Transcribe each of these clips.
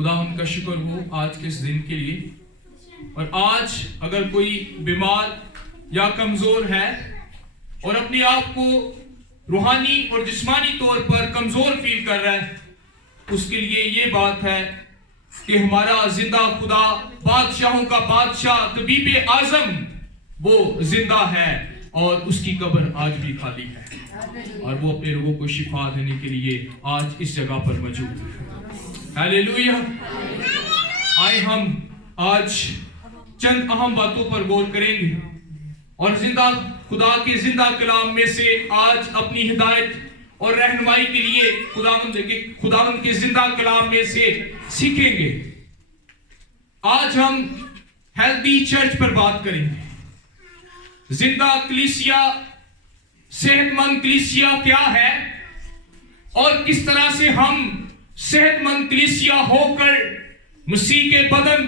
खुदा उनका शुक्र हो आज के इस दिन के लिए। और आज अगर कोई बीमार या कमजोर है और अपने आप को रूहानी और जिस्मानी तौर पर कमजोर फील कर रहा है, उसके लिए ये बात है कि हमारा जिंदा खुदा, बादशाहों का बादशाह, तबीब आजम, वो जिंदा है और उसकी कब्र आज भी खाली है और वो अपने लोगों को शिफा देने के लिए आज इस जगह पर मौजूद है। हालेलुया। आए हम आज चंद अहम बातों पर गौर करेंगे और जिंदा खुदा के जिंदा कलाम में से आज अपनी हिदायत और रहनुमाई के लिए खुदावंद के जिंदा कलाम में से सीखेंगे। आज हम हेल्दी चर्च पर बात करेंगे। जिंदा कलीसिया, सेहतमंद कलीसिया क्या है और किस तरह से हम सेहतमंद कलीसिया होकर मसीह के बदन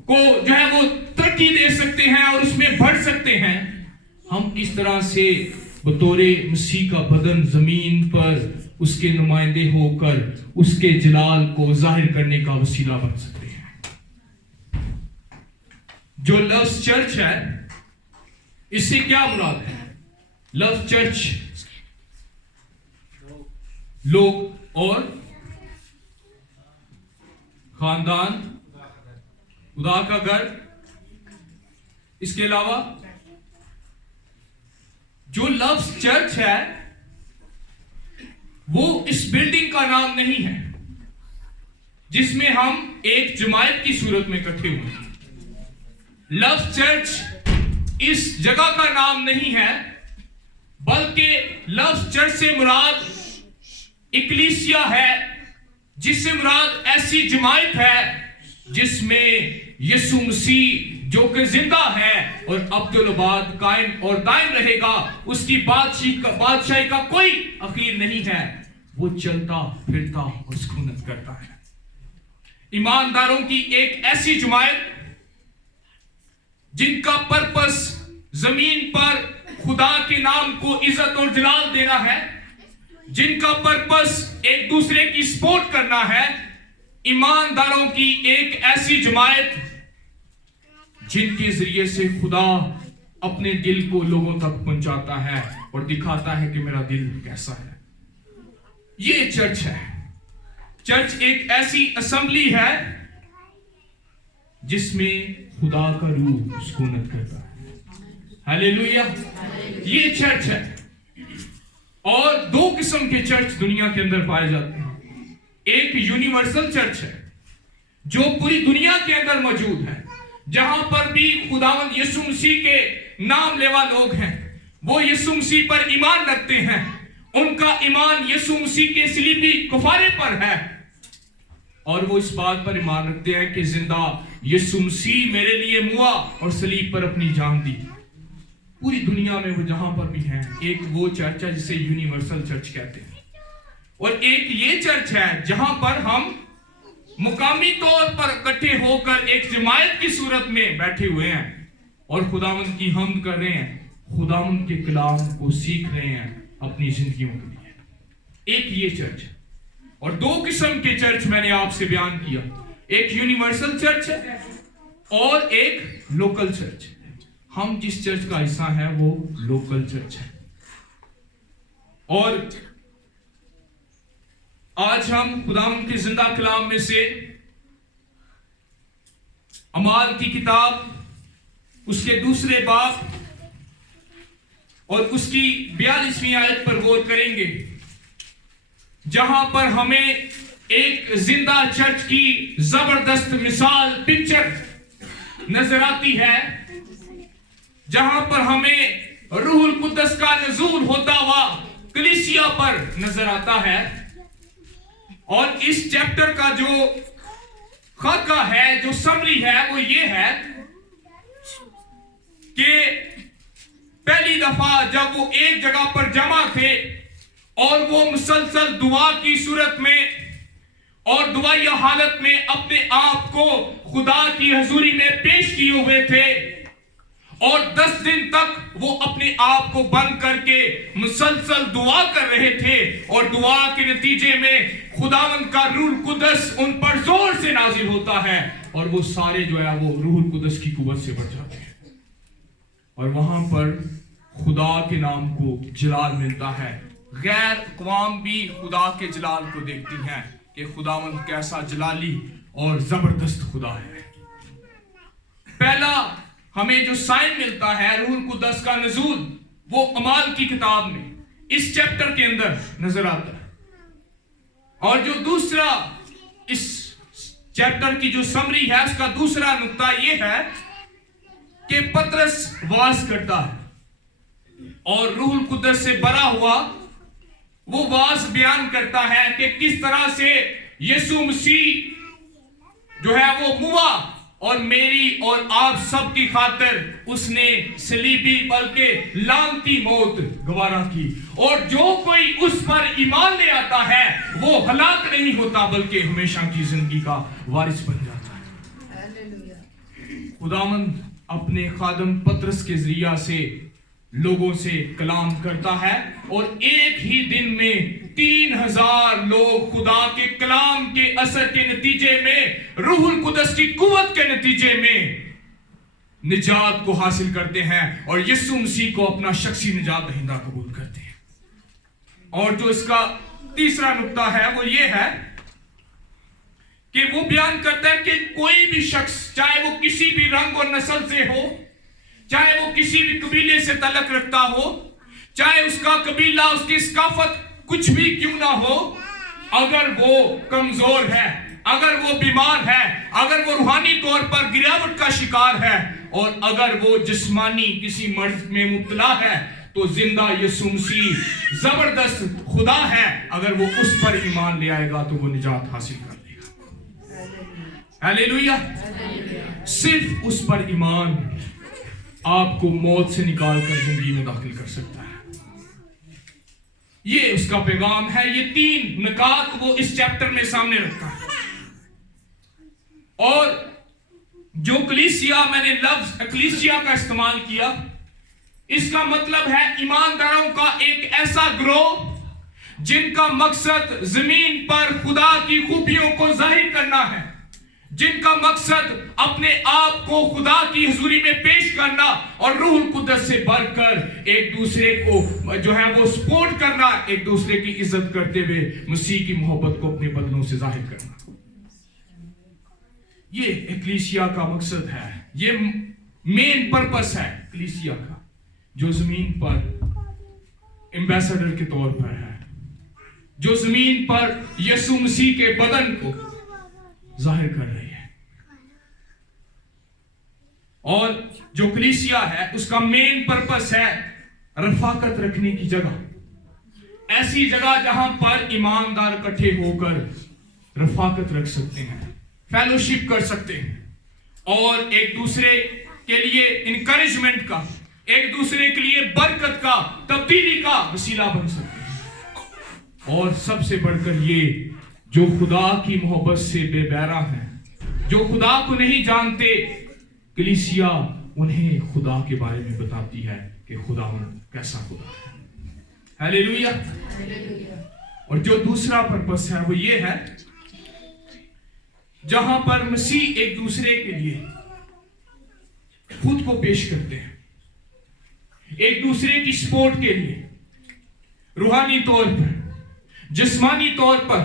को जो है वो तरक्की दे सकते हैं और उसमें बढ़ सकते हैं। हम इस तरह से बतौरे मसीह का बदन जमीन पर उसके नुमाइंदे होकर उसके जलाल को जाहिर करने का वसीला बन सकते हैं। जो लव्स चर्च है, इससे क्या मुराद है? लव चर्च लोग और खानदान, खुदा का घर। इसके अलावा जो लव चर्च है वो इस बिल्डिंग का नाम नहीं है जिसमें हम एक जमायत की सूरत में इकट्ठे हुए हैं। लव चर्च इस जगह का नाम नहीं है, बल्कि लव चर्च से मुराद इक्लीसिया है, जिससे मुराद ऐसी जमायत है जिसमें यीशु मसीह जो कि जिंदा है और अब्दुल-अबाद कायम और दायम रहेगा, उसकी बादशाही का कोई अखीर नहीं है। वो चलता फिरता और सुकूनत करता है। ईमानदारों की एक ऐसी जमायत जिनका पर्पस जमीन पर खुदा के नाम को इज्जत और जलाल देना है, जिनका पर्पस एक दूसरे की सपोर्ट करना है। ईमानदारों की एक ऐसी जमायत जिनके जरिए से खुदा अपने दिल को लोगों तक पहुंचाता है और दिखाता है कि मेरा दिल कैसा है। ये चर्च है। चर्च एक ऐसी असेंबली है जिसमें खुदा का रूह सुकूनत करता है। हालेलुया। ये चर्च है। और दो किस्म के चर्च दुनिया के अंदर पाए जाते हैं। एक यूनिवर्सल चर्च है जो पूरी दुनिया के अंदर मौजूद है, जहां पर भी खुदावंद यीशु मसीह के नाम लेवा लोग हैं, वो यीशु मसीह पर ईमान रखते हैं। उनका ईमान यीशु मसीह के सलीबी कफारे पर है और वो इस बात पर ईमान रखते हैं कि जिंदा यीशु मसीह मेरे लिए मुआ और सलीब पर अपनी जान दी। पूरी दुनिया में वो जहां पर भी हैं, एक वो चर्च है जिसे यूनिवर्सल चर्च कहते हैं। और एक ये चर्च है जहां पर हम मुकामी तौर पर इकट्ठे होकर एक जमायत की सूरत में बैठे हुए हैं और खुदावंद की हमद कर रहे हैं, खुदावंद के कलाम को सीख रहे हैं अपनी जिंदगियों के लिए। एक ये चर्च है। और दो किस्म के चर्च मैंने आपसे बयान किया, एक यूनिवर्सल चर्च है और एक लोकल चर्च है। हम जिस चर्च का हिस्सा है वो लोकल चर्च है। और आज हम खुदावंद के जिंदा कलाम में से अमाल की किताब उसके दूसरे बाब और उसकी 42वीं आयत पर गौर करेंगे, जहां पर हमें एक जिंदा चर्च की जबरदस्त मिसाल, पिक्चर नजर आती है, जहां पर हमें रूहुल कुद्दस का नज़ूल होता हुआ कलीसिया पर नजर आता है। और इस चैप्टर का जो खाका है, जो समरी है, वो ये है कि पहली दफा जब वो एक जगह पर जमा थे और वो मुसलसल दुआ की सूरत में और दुआया हालत में अपने आप को खुदा की हजूरी में पेश किए हुए थे, اور 10 دن تک وہ اپنے آپ کو بند کر کے مسلسل دعا کر رہے تھے، اور دعا کے نتیجے میں خداوند کا روح القدس ان پر زور سے نازل ہوتا ہے، اور وہ سارے جو ہے وہ روح القدس کی قوت سے بڑھ جاتے ہیں، اور وہاں پر خدا کے نام کو جلال ملتا ہے۔ غیر اقوام بھی خدا کے جلال کو دیکھتی ہیں کہ خداوند کیسا جلالی اور زبردست خدا ہے۔ پہلا ہمیں جو سائن ملتا ہے روح القدس کا نزول، وہ اعمال کی کتاب میں اس چیپٹر کے اندر نظر آتا ہے، اور جو دوسرا اس چیپٹر کی جو سمری ہے اس کا دوسرا نقطہ یہ ہے کہ پترس واعظ کرتا ہے، اور روح القدس سے بھرا ہوا وہ واعظ بیان کرتا ہے کہ کس طرح سے یسوع مسیح جو ہے وہ ہوا، اور میری اور آپ سب کی خاطر اس نے صلیبی بلکہ لعنتی موت گوارا کی، اور جو کوئی اس پر ایمان لے آتا ہے وہ ہلاک نہیں ہوتا بلکہ ہمیشہ کی زندگی کا وارث بن جاتا ہے۔ خداوند اپنے خادم پترس کے ذریعہ سے لوگوں سے کلام کرتا ہے، اور ایک ہی دن میں 3000 لوگ خدا کے کلام کے اثر کے نتیجے میں، روح القدس کی قوت کے نتیجے میں نجات کو حاصل کرتے ہیں، اور یسوع مسیح کو اپنا شخصی نجات دہندہ قبول کرتے ہیں۔ اور جو اس کا تیسرا نقطہ ہے وہ یہ ہے کہ وہ بیان کرتا ہے کہ کوئی بھی شخص، چاہے وہ کسی بھی رنگ اور نسل سے ہو، چاہے وہ کسی بھی قبیلے سے تعلق رکھتا ہو، چاہے اس کا قبیلہ، اس کی ثقافت کچھ بھی کیوں نہ ہو، اگر وہ کمزور ہے، اگر وہ بیمار ہے، اگر وہ روحانی طور پر گراوٹ کا شکار ہے، اور اگر وہ جسمانی کسی مرض میں مبتلا ہے، تو زندہ یسوع مسیح زبردست خدا ہے، اگر وہ اس پر ایمان لے آئے گا تو وہ نجات حاصل کر لے گا۔ ہلیلویہ۔ صرف اس پر ایمان آپ کو موت سے نکال کر زندگی میں داخل کر سکتا ہے۔ یہ اس کا پیغام ہے، یہ 3 نکات وہ اس چیپٹر میں سامنے رکھتا ہے۔ اور جو کلیسیا، میں نے لفظ اکلیسیا کا استعمال کیا، اس کا مطلب ہے ایمانداروں کا ایک ایسا گروہ جن کا مقصد زمین پر خدا کی خوبیوں کو ظاہر کرنا ہے، جن کا مقصد اپنے آپ کو خدا کی حضوری میں پیش کرنا، اور روح القدس سے بھر کر ایک دوسرے کو جو ہے وہ سپورٹ کرنا، ایک دوسرے کی عزت کرتے ہوئے مسیح کی محبت کو اپنے بدنوں سے ظاہر کرنا۔ یہ ایکلیسیا کا مقصد ہے، یہ مین پرپس ہے ایکلیسیا کا، جو زمین پر ایمبیسڈر کے طور پر ہے، جو زمین پر یسوع مسیح کے بدن کو ظاہر کر رہی ہے۔ اور جو کلیسیا ہے اس کا مین پرپس ہے رفاقت رکھنے کی جگہ، ایسی جگہ جہاں پر ایماندار اکٹھے ہو کر رفاقت رکھ سکتے ہیں، فیلوشپ کر سکتے ہیں، اور ایک دوسرے کے لیے انکریجمنٹ کا، ایک دوسرے کے لیے برکت کا، تبدیلی کا وسیلہ بن سکتے ہیں۔ اور سب سے بڑھ کر یہ جو خدا کی محبت سے بے بیرا ہیں، جو خدا کو نہیں جانتے، کلیسیا انہیں خدا کے بارے میں بتاتی ہے کہ خدا کیسا خدا ہے۔ ہلیلویہ۔ اور جو دوسرا پرپس ہے وہ یہ ہے، جہاں پر مسیح ایک دوسرے کے لیے خود کو پیش کرتے ہیں، ایک دوسرے کی سپورٹ کے لیے، روحانی طور پر، جسمانی طور پر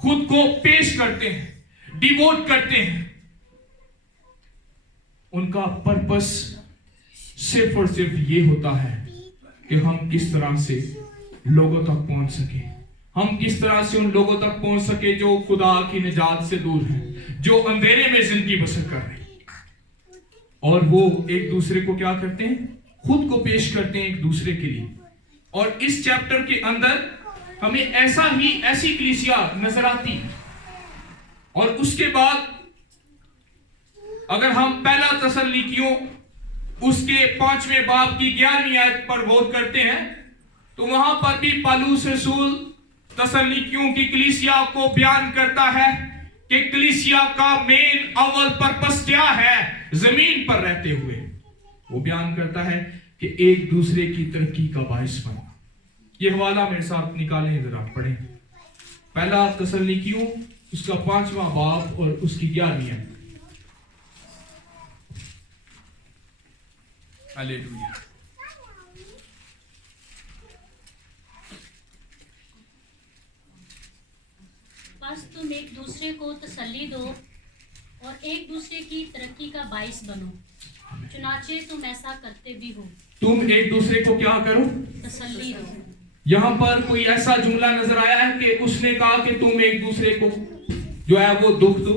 خود کو پیش کرتے ہیں، ڈیووٹ کرتے ہیں۔ ان کا پرپس صرف اور صرف یہ ہوتا ہے کہ ہم کس طرح سے لوگوں تک پہنچ سکیں، ہم کس طرح سے ان لوگوں تک پہنچ سکے جو خدا کی نجات سے دور ہیں، جو اندھیرے میں زندگی بسر کر رہے ہیں۔ اور وہ ایک دوسرے کو کیا کرتے ہیں؟ خود کو پیش کرتے ہیں ایک دوسرے کے لیے۔ اور اس چیپٹر کے اندر ہمیں ایسی کلیسیا نظر آتی، اور اس کے بعد اگر ہم پہلا تسلونیکیوں اس کے 5ویں باب کی 11ویں آیت پر غور کرتے ہیں، تو وہاں پر بھی پالوس رسول تسلونیکیوں کی کلیسیا کو بیان کرتا ہے کہ کلیسیا کا مین اول پرپس کیا ہے زمین پر رہتے ہوئے، वो बयान करता है कि एक दूसरे की तरक्की का बाइस बनना। ये हवाला मेरे साथ निकालें, जरा पढ़ें। पहला तसल्लीकियों उसका 5वां बाब और उसकी 11वीं आयत। हालेलुया। बस तुम एक दूसरे को तसल्ली दो और एक दूसरे की तरक्की का बाइस बनो, चुनाचे तुम ऐसा करते भी हो। तुम एक दूसरे को क्या करो? तसल्ली दो। यहाँ पर कोई ऐसा जुमला नजर आया है कि उसने कहा कि तुम एक दूसरे को जो है वो दुख दो,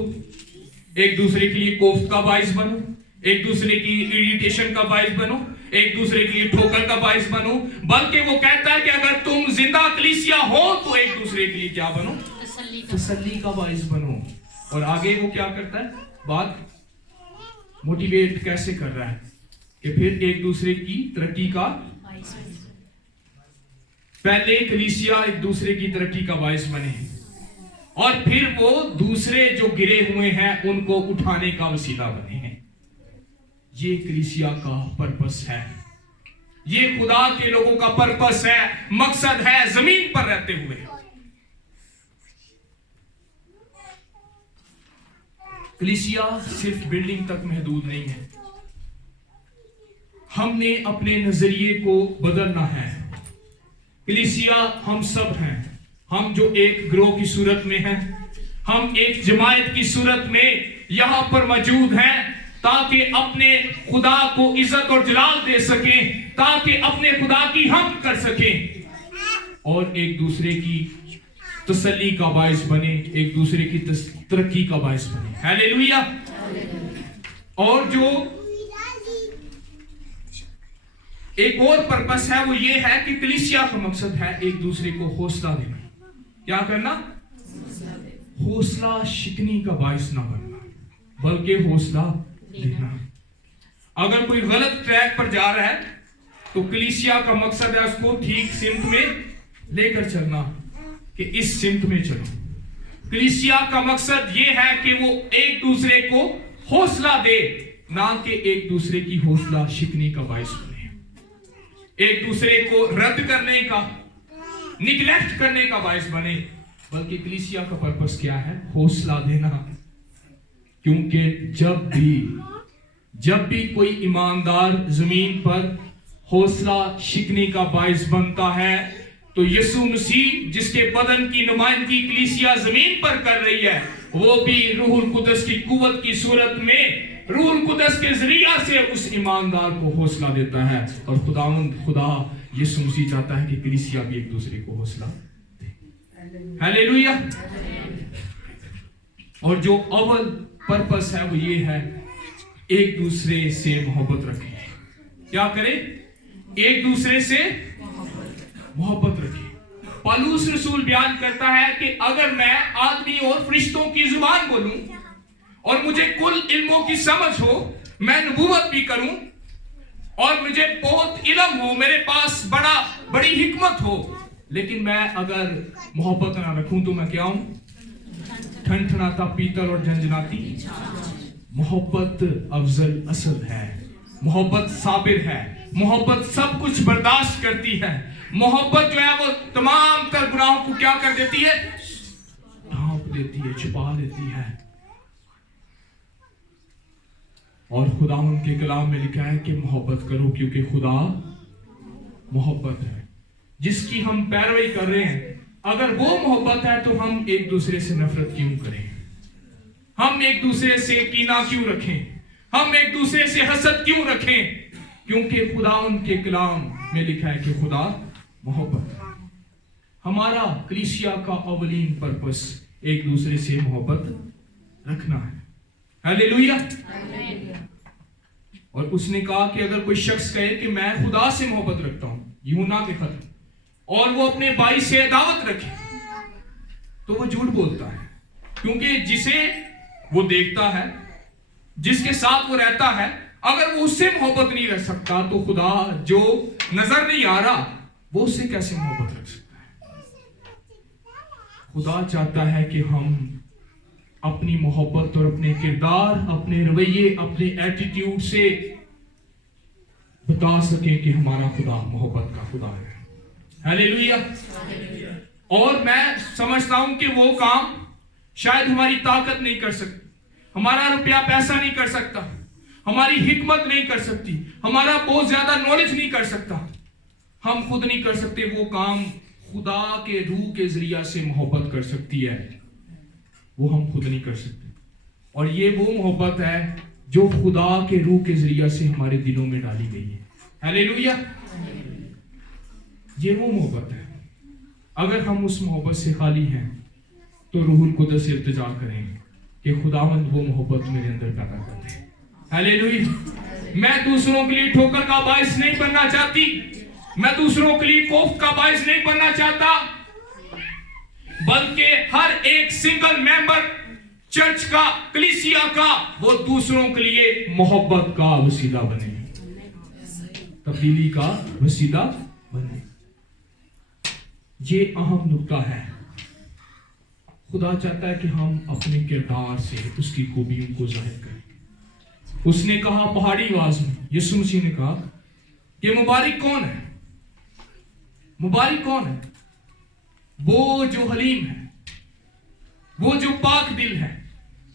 एक दूसरे के लिए कोफ्त का बाइस बनो, एक दूसरे की इरिटेशन का बाइस बनो, एक दूसरे के लिए ठोकर का बाइस बनो, बल्कि वो कहता है कि अगर तुम जिंदा कलीसिया हो तो एक दूसरे के लिए क्या बनो? तसल्ली का बाइस बनो। और आगे वो क्या करता है? बात मोटिवेट कैसे कर रहा है कि फिर एक दूसरे की तरक्की का, पहले कलीसिया एक दूसरे की तरक्की का बाइस बने और फिर वो दूसरे जो गिरे हुए हैं उनको उठाने का वसीला बने हैं। ये कलीसिया का पर्पस है, ये खुदा के लोगों का पर्पस है, मकसद है जमीन पर रहते हुए। कलीसिया सिर्फ बिल्डिंग तक महदूद नहीं है, हमने अपने नजरिए को बदलना है। कलीसिया हम सब हैं, हम जो एक ग्रोह की सूरत में हैं, हम एक जमायत की सूरत में यहां पर मौजूद हैं ताकि अपने खुदा को इज्जत और जलाल दे सकें, ताकि अपने खुदा की हम कर सकें और एक दूसरे की तसल्ली का बाइस बने, एक दूसरे की तरक्की का बाइस बने। हालेलुया। और जो एक और पर्पस है वो ये है कि कलीसिया का मकसद है एक दूसरे को हौसला देना। क्या करना? हौसला शिकनी का बाइस ना बनना, बल्कि हौसला देना। अगर कोई गलत ट्रैक पर जा रहा है तो कलीसिया का मकसद है उसको ठीक सिमत में लेकर चलना, कि इस सिमत में चलो। कलीसिया का मकसद ये है कि वो एक दूसरे को हौसला दे, ना कि एक दूसरे की हौसला शिकनी का बाइस बने, एक दूसरे को रद्द करने का, निगलेक्ट करने का बाइस बने। बल्कि कलीसिया का पर्पस क्या है? हौसला देना। क्योंकि जब भी कोई ईमानदार जमीन पर हौसला शिकने का बाइस बनता है तो यीशु मसीह जिसके बदन की नुमाइंदगी कलीसिया जमीन पर कर रही है, वो भी रूहुल कुदस की कुव्वत की सूरत में रूहुल कुदस के जरिया से उस ईमानदार को हौसला देता है। और खुदा यीशु मसीह चाहता है कि कलीसिया भी एक दूसरे को हौसला दे। हालेलुया। और जो अव्वल पर्पस है वो ये है, एक दूसरे से मोहब्बत रखें। क्या करें? एक दूसरे से मोहब्बत रखें। पौलुस रसूल बयान करता है कि अगर मैं आदमी और फरिश्तों की जुबान बोलूं और मुझे कुल इल्मों की समझ हो, मैं नबूवत भी करूं और मुझे बहुत इल्म हो, मेरे पास बड़ी हिकमत हो, लेकिन मैं अगर मोहब्बत ना रखूं तो मैं क्या हूं? ठनठनाता पीतल और झंझनाती। मोहब्बत अफजल असल है, मोहब्बत साबिर है, मोहब्बत सब कुछ बर्दाश्त करती है। मोहब्बत जो है वो तमाम तर गुनाहों को क्या कर देती है? ढांप देती है, छुपा देती है। और खुदा उनके कलाम में लिखा है कि मोहब्बत करो क्योंकि खुदा मोहब्बत है। जिसकी हम पैरवी कर रहे हैं, अगर वो मोहब्बत है तो हम एक दूसरे से नफरत क्यों करें? हम एक दूसरे से कीना क्यों रखें? हम एक दूसरे से हसद क्यों रखें? क्योंकि खुदा उनके कलाम में लिखा है कि खुदा मोहब्बत है। हमारा कलीसिया का अवलीन पर्पस एक दूसरे से मोहब्बत रखना है। हालेलुया। और उसने कहा कि अगर कोई शख्स कहे कि मैं खुदा से मोहब्बत रखता हूं, यूहन्ना के खत, और वो अपने भाई से अदावत रखे, तो वो झूठ बोलता है। क्योंकि जिसे वो देखता है, जिसके साथ वो रहता है, अगर वो उससे मोहब्बत नहीं रख सकता तो खुदा जो नजर नहीं आ रहा वो उससे कैसे मोहब्बत रख सकता है? खुदा चाहता है कि हम अपनी मोहब्बत और अपने किरदार, अपने रवैये, अपने एटीट्यूड से बता सकें कि हमारा खुदा मोहब्बत का खुदा है। हालेलुया। और मैं समझता हूं कि वो काम शायद हमारी ताकत नहीं कर सकती, हमारा रुपया पैसा नहीं कर सकता, हमारी हिकमत नहीं कर सकती, हमारा बहुत ज्यादा नॉलेज नहीं कर सकता, हम खुद नहीं कर सकते। वो काम खुदा के रूह के जरिया से मोहब्बत कर सकती है, वो हम खुद नहीं कर सकते। और ये वो मोहब्बत है जो खुदा के रूह के जरिया से हमारे दिलों में डाली गई है। हालेलुया। ये वो मोहब्बत है। अगर हम उस मोहब्बत से खाली हैं तो रूहुल कुद्दस से इल्तिजा करेंगे कि खुदावंद वो मोहब्बत मेरे अंदर पैदा कर दे। हालेलुया। मैं दूसरों के लिए ठोकर का बायस नहीं बनना चाहती, मैं दूसरों के लिए कोफ्त का बायस नहीं बनना चाहता, बल्कि हर एक सिंगल मेंबर चर्च का, कलीसिया का, वो दूसरों के लिए मोहब्बत का वसीला बने, तब्दीली का वसीला बने। ये अहम नुक्ता है। खुदा चाहता है कि हम अपने किरदार से उसकी खूबियों को जाहिर करें। उसने कहा पहाड़ी आवाज में, यीशु मसीह ने कहा कि मुबारक कौन है? मुबारक कौन है? वो जो हलीम है, वो जो पाक दिल है,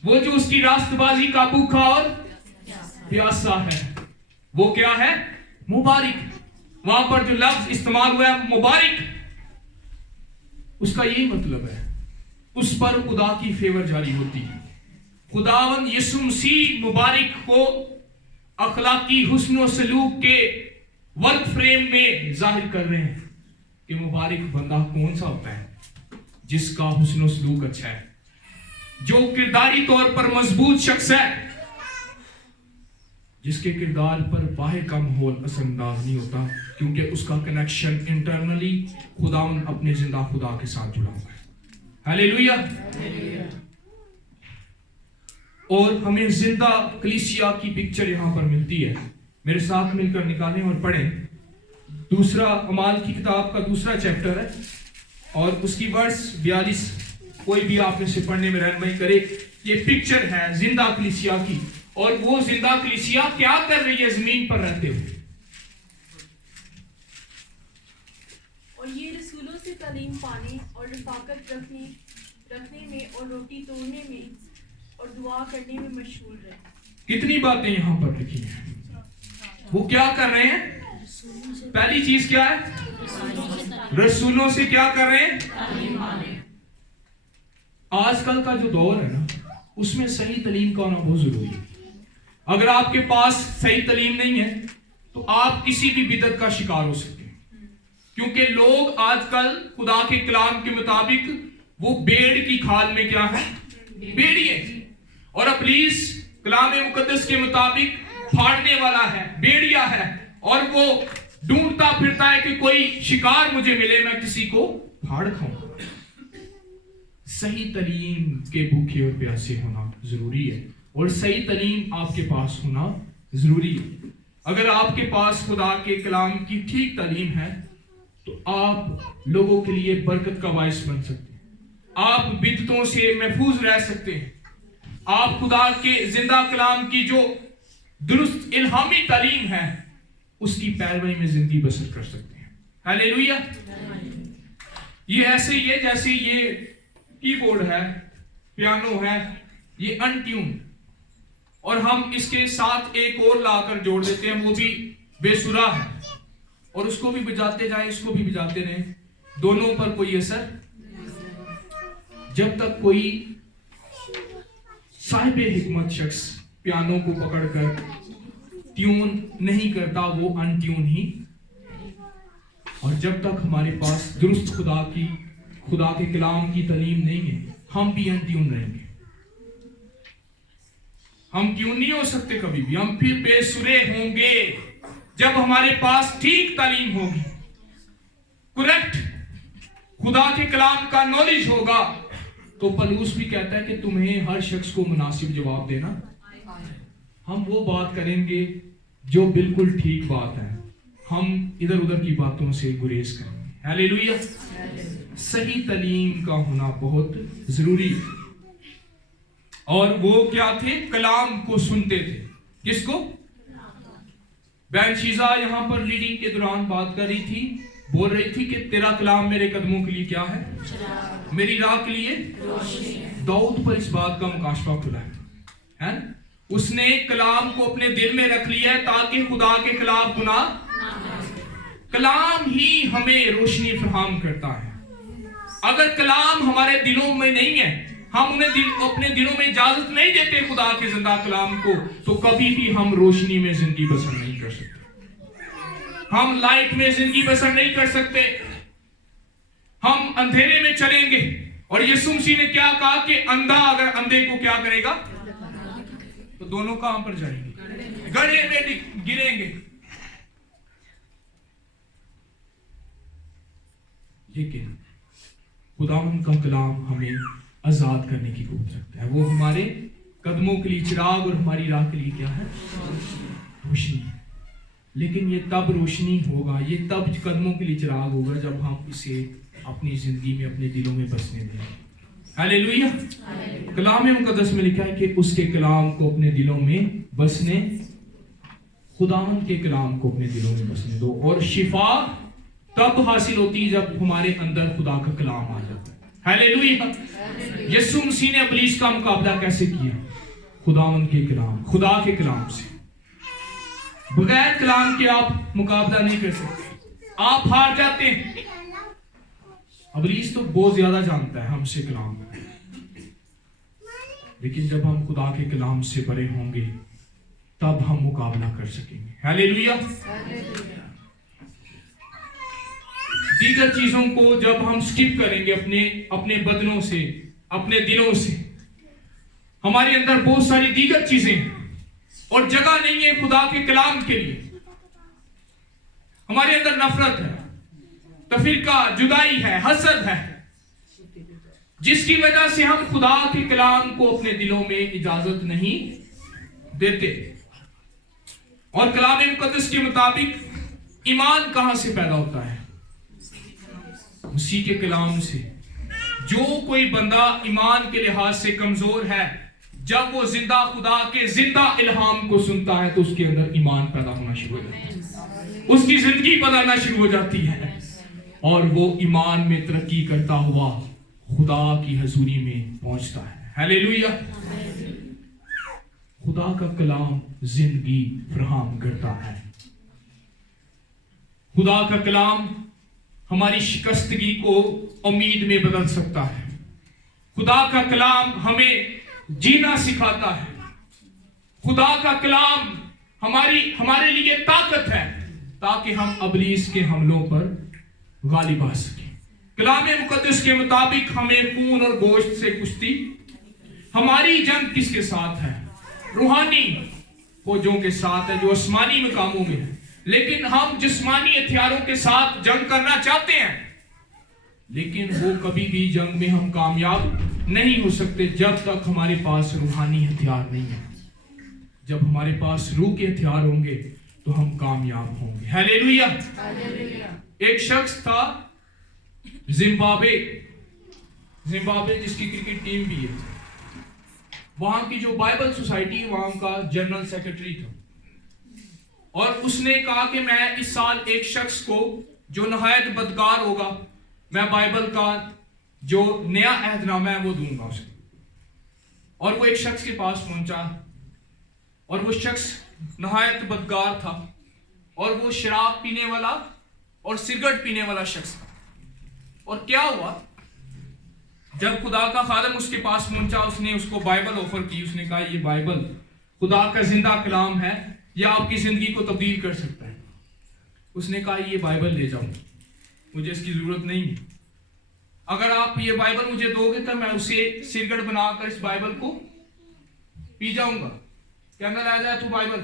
वो जो उसकी रास्तबाजी का भूखा और प्यासा है। वो क्या है? मुबारक। वहां पर जो लफ्ज इस्तेमाल हुआ है मुबारक, उसका यही मतलब है, उस पर खुदा की फेवर जारी होती है। खुदावन यीशु मसीह मुबारक को अखलाकी हुस्न सलूक के वर्क फ्रेम में जाहिर कर रहे हैं कि मुबारक बंदा कौन सा होता है? जिसका हुस्न सलूक अच्छा है, जो किरदारी तौर पर मजबूत शख्स है, जिसके किरदार पर बाहर का माहौल असरअंदाज नहीं होता, क्योंकि उसका कनेक्शन इंटरनली खुदावन अपने जिंदा खुदा के साथ जुड़ा हुआ है। हालेलुया। और हमें जिंदा कलीसिया की पिक्चर यहां पर मिलती है। मेरे साथ मिलकर निकालें और पढ़ें। दूसरा अमाल की किताब का दूसरा चैप्टर है और उसकी वर्स 42। कोई भी आप में से पढ़ने में रहनुमाई करे। ये पिक्चर है जिंदा कलीसिया की, और वो जिंदा कलीसिया क्या कर रही है जमीन पर रहते हुए। और ये रसूलों से तालीम पाने और रफाकत रखने में और रोटी तोड़ने में और दुआ करने में मशहूर है। कितनी बातें यहाँ पर लिखी हैं। वो क्या कर रहे हैं? पहली चीज क्या है? रसूलों से क्या कर रहे हैं? आजकल का जो दौर है ना, उसमें सही तालीम का होना बहुत जरूरी है। अगर आपके पास सही तालीम नहीं है तो आप किसी भी बिदअत का शिकार हो सकते हैं, क्योंकि लोग आजकल खुदा के कलाम के मुताबिक वो भेड़ की खाल में क्या है? भेड़िए। और इब्लीस कलाम मुकद्दस के मुताबिक फाड़ने वाला है, भेड़िया है, और वो ढूंढता फिरता है कि कोई शिकार मुझे मिले, मैं किसी को फाड़ खाऊं। सही तालीम के भूखे और प्यासे होना जरूरी है, और सही तालीम आपके पास होना जरूरी है। अगर आपके पास खुदा के कलाम की ठीक तालीम है तो आप लोगों के लिए बरकत का बायस बन सकते हैं, आप बिदतों से महफूज रह सकते हैं, आप खुदा के जिंदा कलाम की जो दुरुस्त इल्हामी तालीम है उसकी पैरवी में जिंदगी बसर कर सकते हैं। हालेलुया। ये ऐसे ही है जैसे ये कीबोर्ड है, पियानो है, ये अनट्यून, और हम इसके साथ एक और लाकर जोड़ देते हैं, वो भी बेसुरा है, और उसको भी बजाते जाएं, इसको भी बजाते रहें, दोनों पर कोई असर। जब तक कोई साहिब हिकमत शख्स पियानो को पकड़कर ट्यून नहीं करता, वो अनट्यून ही। और जब तक हमारे पास दुरुस्त खुदा के कलाम की तालीम नहीं है, हम भी अनट्यून रहेंगे। हम ट्यून नहीं हो सकते कभी भी, हम फिर बेसुरे होंगे। जब हमारे पास ठीक तालीम होगी, करेक्ट खुदा के कलाम का नॉलेज होगा, तो पलूस भी कहता है कि तुम्हें हर शख्स को मुनासिब जवाब देना। हम वो बात करेंगे जो बिल्कुल ठीक बात है, हम इधर उधर की बातों से गुरेज करेंगे। हालेलुया। सही तालीम का होना बहुत जरूरी है। और वो क्या थे? कलाम को सुनते थे। किसको? बहन शीजा यहाँ पर लीडिंग के दौरान बात कर रही थी, बोल रही थी कि तेरा कलाम मेरे कदमों के लिए क्या है, मेरी राह के लिए दाऊद पर इस बात का मुकाशफा खुला है ना? उसने कलाम को अपने दिल में रख लिया है ताकि खुदा के खिलाफ गुनाह, कलाम ही हमें रोशनी फराहम करता है। अगर कलाम हमारे दिलों में नहीं है, हम उन्हें अपने दिलों में इजाजत नहीं देते खुदा के जिंदा कलाम को, तो कभी भी हम रोशनी में जिंदगी बसर नहीं कर सकते, हम लाइट में जिंदगी बसर नहीं कर सकते, हम अंधेरे में चलेंगे। और यीशु मसीह ने क्या कहा कि अंधा अगर अंधे को क्या करेगा तो दोनों कहां पर जाएंगे, गड्ढे में गिरेंगे। लेकिन खुदावंद का कलाम हमें आजाद करने की कुव्वत रखता है। वो हमारे कदमों के लिए चिराग और हमारी राह के लिए क्या है, रोशनी। लेकिन ये तब रोशनी होगा, ये तब कदमों के लिए चिराग होगा जब हम इसे अपनी जिंदगी में, अपने दिलों में बसने दें। हालेलुया। कलाम मुकद्दस में लिखा है कि उसके कलाम को अपने दिलों में बसने, खुदावंद के कलाम को अपने दिलों में बसने दो। और शिफा तब हासिल होती है जब हमारे अंदर खुदा का कलाम आ जाता है। हालेलुया। यीशु मसीह ने इब्लीस का मुकाबला कैसे किया? खुदावंद के कलाम, खुदा के कलाम से। बगैर कलाम के आप मुकाबला नहीं कर सकते, आप हार जाते हैं। इब्लीस तो बहुत ज्यादा जानता है हमसे कलाम, लेकिन जब हम खुदा के कलाम से बड़े होंगे तब हम मुकाबला कर सकेंगे। हालेलुया। दीगर चीजों को जब हम स्किप करेंगे, अपने बदनों से, अपने दिलों से, हमारे अंदर बहुत सारी दीगर चीजें हैं और जगह नहीं है खुदा के कलाम के लिए। हमारे अंदर नफरत है, तफरीका, जुदाई है, हसद है, जिसकी वजह से हम खुदा के कलाम को अपने दिलों में इजाजत नहीं देते। और कलाम मुकद्दस के मुताबिक ईमान कहां से पैदा होता है? मसीह के कलाम से। जो कोई बंदा ईमान के लिहाज से कमजोर है, जब वो जिंदा खुदा के जिंदा इल्हाम को सुनता है तो उसके अंदर ईमान पैदा होना शुरू हो जाता है, उसकी जिंदगी बदलना शुरू हो जाती है और वो ईमान में तरक्की करता हुआ खुदा की हजूरी में पहुंचता है। हालेलुया। खुदा का कलाम जिंदगी फराहम करता है। खुदा का कलाम हमारी शिकस्तगी को उम्मीद में बदल सकता है। खुदा का कलाम हमें जीना सिखाता है। खुदा का कलाम हमारे लिए ताकत है ताकि हम इब्लीस के हमलों पर गालिब आ सके। कलाम मुकद्दस के मुताबिक हमें खून और गोश्त से कुश्ती, हमारी जंग किसके साथ है? रूहानी फौजों के साथ है जो आसमानी मकामों में है। लेकिन हम जिस्मानी हथियारों के साथ जंग करना चाहते हैं, लेकिन वो कभी भी जंग में हम कामयाब नहीं हो सकते जब तक हमारे पास रूहानी हथियार नहीं है। जब हमारे पास रूह के हथियार होंगे तो हम कामयाब होंगे। हालेलुया। एक शख्स था जिम्बाब्वे जिसकी क्रिकेट टीम भी है, वहां की जो बाइबल सोसाइटी वहां का जनरल सेक्रेटरी था। और उसने कहा कि मैं इस साल एक शख्स को जो नहायत बदकार होगा, मैं बाइबल का जो नया अहदनामा है वो दूंगा उसको। और वो एक शख्स के पास पहुंचा और वो शख्स नहायत बदकार था और वो शराब पीने वाला और सिगरेट पीने वाला शख्स था। और क्या हुआ, जब खुदा का खादम उसके पास पहुंचा, उसने उसको बाइबल ऑफर की। उसने कहा ये बाइबल खुदा का जिंदा कलाम है, यह आपकी जिंदगी को तब्दील कर सकता है। उसने कहा ये बाइबल ले जाओ, मुझे इसकी जरूरत नहीं है। अगर आप ये बाइबल मुझे दोगे तो मैं उसे सिगरेट बनाकर इस बाइबल को पी जाऊंगा। कहना ला जाए तू बाइबल,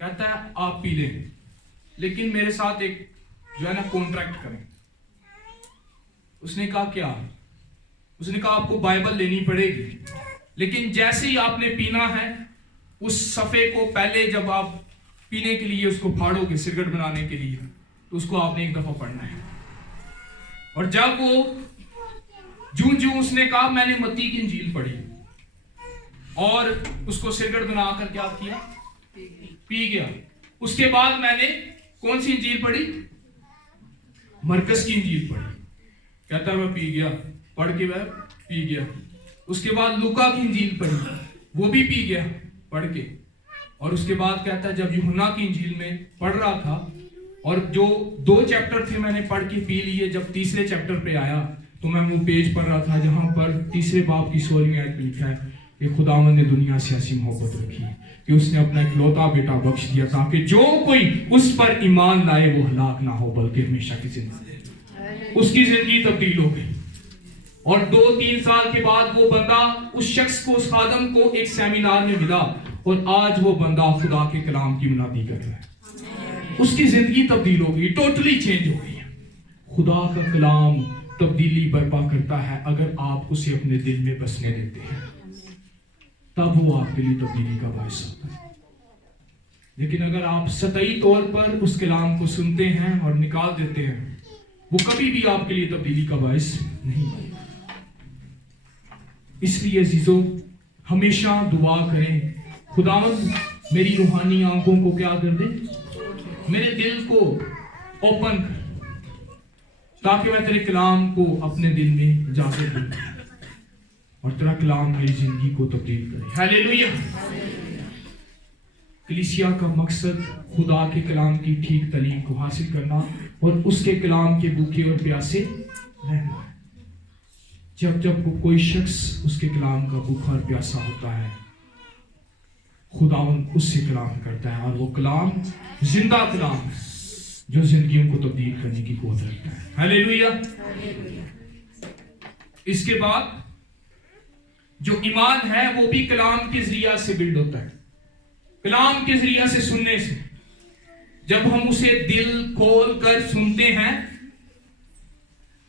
कहता है आप पी लें, लेकिन मेरे साथ एक जो है ना कॉन्ट्रैक्ट करें। उसने कहा क्या? उसने कहा आपको बाइबल लेनी पड़ेगी, लेकिन जैसे ही आपने पीना है उस सफ़े को पहले जब आप पीने के लिए उसको फाड़ोगे सिगरेट बनाने के लिए, तो उसको आपने एक दफा पढ़ना है। और जब वो जूं उसने कहा मैंने मत्ती की इंजील पढ़ी और उसको सिगरेट बनाकर क्या किया, पी गया। उसके बाद मैंने कौन सी इंजील पढ़ी? मरकस की इंजील पढ़ी। कहता है मैं पी गया, पढ़ के वह पी गया। उसके बाद लूका की इंजील पढ़ी, वो भी पी गया पढ़ के। और उसके बाद कहता है जब यूहन्ना की इंजील में पढ़ रहा था और जो 2 चैप्टर थे मैंने पढ़ के पी लिए, जब तीसरे चैप्टर पे आया तो मैं वो पेज पढ़ रहा था जहां पर तीसरे बाब की 16वीं आयत में लिखा है कि खुदावंद ने दुनिया से ऐसी मोहब्बत रखी कि उसने अपना इकलौता बेटा बख्श दिया ताकि जो कोई उस पर ईमान लाए वो हलाक ना हो बल्कि हमेशा की जिंदगी। उसकी जिंदगी तब्दील हो गई। और 2-3 साल के बाद वो बंदा उस शख्स को, उस खादम को एक सेमिनार में मिला और आज वो बंदा खुदा के कलाम की मुनादी कर रहा है। उसकी जिंदगी तब्दील हो गई, टोटली चेंज हो गई। खुदा का कलाम तब्दीली बर्पा करता है अगर आप उसे अपने दिल में बसने देते हैं, तब वो आपके लिए तब्दीली का बायस होता है। लेकिन अगर आप सतही तौर पर उस कलाम को सुनते हैं और निकाल देते हैं, वो कभी भी आपके लिए तब्दीली का बायस नहीं बनेगा। इसलिए अजीजों, हमेशा दुआ करें, खुदावंद मेरी रूहानी आंखों को क्या कर दे, मेरे दिल को ओपन कर, ताकि मैं तेरे कलाम को अपने दिल में जाकर दूं और तेरा कलाम मेरी जिंदगी को तब्दील करे। हालेलुया। कलीसिया का मकसद खुदा के कलाम की ठीक तालीम को हासिल करना और उसके कलाम के भूखे और प्यासे रहना है। जब जब कोई शख्स उसके कलाम का भूखा और प्यासा होता है, खुदावंद उससे कलाम करता है और वो कलाम जिंदा कलाम है जो जिंदगियों को तब्दील करने की कुव्वत रखता है। हालेलुया। इसके बाद जो ईमान है वो भी कलाम के जरिया से बिल्ड होता है, कलाम के जरिया से सुनने से। जब हम उसे दिल खोल कर सुनते हैं,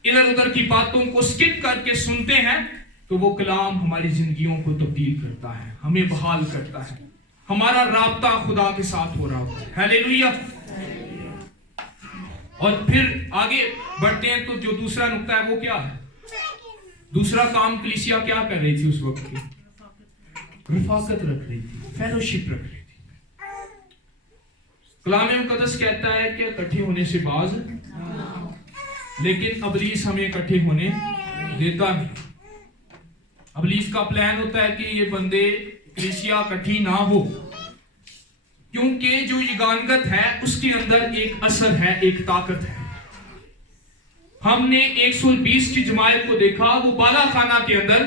इधर उधर की बातों को स्किप करके सुनते हैं, तो वो कलाम हमारी जिंदगियों को तब्दील करता है, हमें बहाल करता है, हमारा राब्ता खुदा के साथ हो रहा होता है। हालेलुया। और फिर आगे बढ़ते हैं तो जो दूसरा नुक्ता है वो क्या है? दूसरा काम कलीसिया क्या कर रही थी उस वक्त की? रफाकत रख रही थी, फेलोशिप रख रही थी। कलाम मुकद्दस कहता है कि इकट्ठे होने से बाज, लेकिन अबलीस हमें इकट्ठे होने देता नहीं। अबलीस का प्लान होता है कि ये बंदे कलीसिया इकट्ठी ना हो, क्योंकि जो यगानगत है उसके अंदर एक असर है, एक ताकत है। हमने 120 की जमात को देखा, वो बाला खाना के अंदर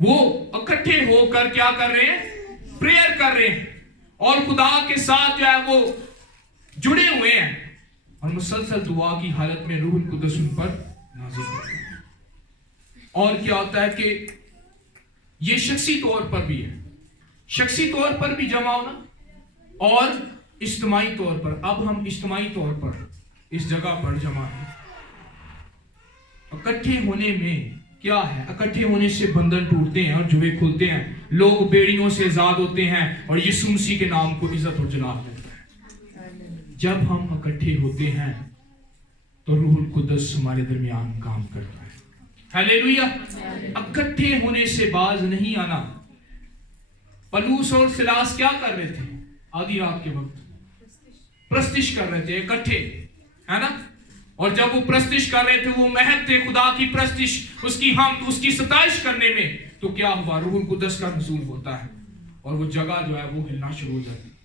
वो इकट्ठे होकर क्या कर रहे हैं? प्रेयर कर रहे हैं और खुदा के साथ जो है वो जुड़े हुए हैं और मुसलसल दुआ की हालत में रूह कुद्दस उन पर नाज़िल होता है। और क्या होता है कि ये शख्सी तौर पर भी है, शख्सी तौर पर भी जमा होना और इज्तिमाई तौर पर। अब हम इज्तिमाई तौर पर इस जगह पर जमा हैं। इकट्ठे होने में क्या है? इकट्ठे होने से बंधन टूटते हैं और जुए खुलते हैं, लोग बेड़ियों से आजाद होते हैं और यीशु मसीह के नाम को इज्जत और जलाल मिलता है। जब हम इकट्ठे होते हैं तो रूह कुद्दस हमारे दरमियान काम करता है। हालेलुया। इकट्ठे होने से बाज नहीं आना। पलूस और सिलास क्या कर रहे थे? आधी रात के वक्त प्रस्तिश कर रहे थे इकट्ठे, है ना? और जब वो प्रस्तिश कर रहे थे, वो महक थे खुदा की प्रस्तिश, उसकी हम उसकी सताइश करने में, तो क्या हुआ? रूह कुद्दस का नुज़ूल होता है और वो जगह जो है वो हिलना शुरू हो जाती है।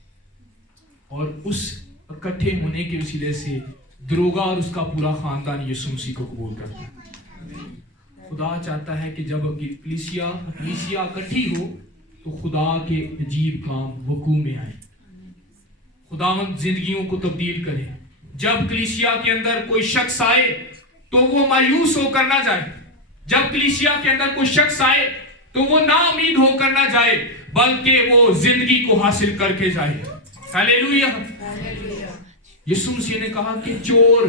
और उस इकट्ठे होने के वसीले से दरोगा और उसका पूरा खानदान यीशु मसीह को कबूल करता है। खुदा चाहता है कि जब कलीसिया इकट्ठी हो तो खुदा के अजीब काम वकू में आए, खुदावंद जिंदगियों को तब्दील करे। जब कलीसिया के अंदर कोई शख्स आए तो वो मायूस होकर ना जाए, जब कलीसिया के अंदर कोई शख्स आए तो वो ना उम्मीद होकर ना जाए, बल्कि वो जिंदगी को हासिल करके जाए। हालेलुया। यीशु मसीह ने कहा कि चोर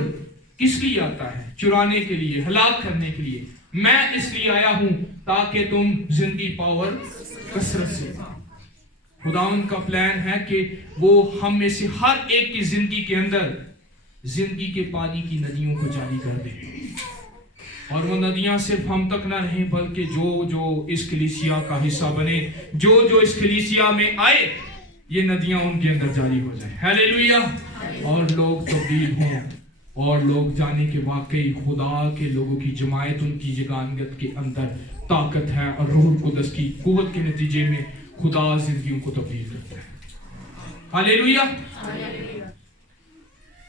किस लिए आता है? चुराने के लिए, हलाक करने के लिए। मैं इसलिए आया हूं ताकि तुम जिंदगी पाओ और कसरत से। खुदावंद का प्लान है कि वो हम में से हर एक की जिंदगी के अंदर जिंदगी के पानी की नदियों को जारी कर दे, और वो नदियां सिर्फ हम तक ना रहें, बल्कि जो जो इस कलीसिया का हिस्सा बने, जो जो इस कलीसिया में आए, ये नदियां उनके अंदर जारी हो जाए। हालेलुया। और लोग तब्दील हों और लोग जाने के वाकई खुदा के लोगों की जमायत उनकी जगानगत के अंदर ताकत है और रूह कुदस की कुव्वत के नतीजे में खुदा जिंदगियों को तब्दील करता है। हालेलुया।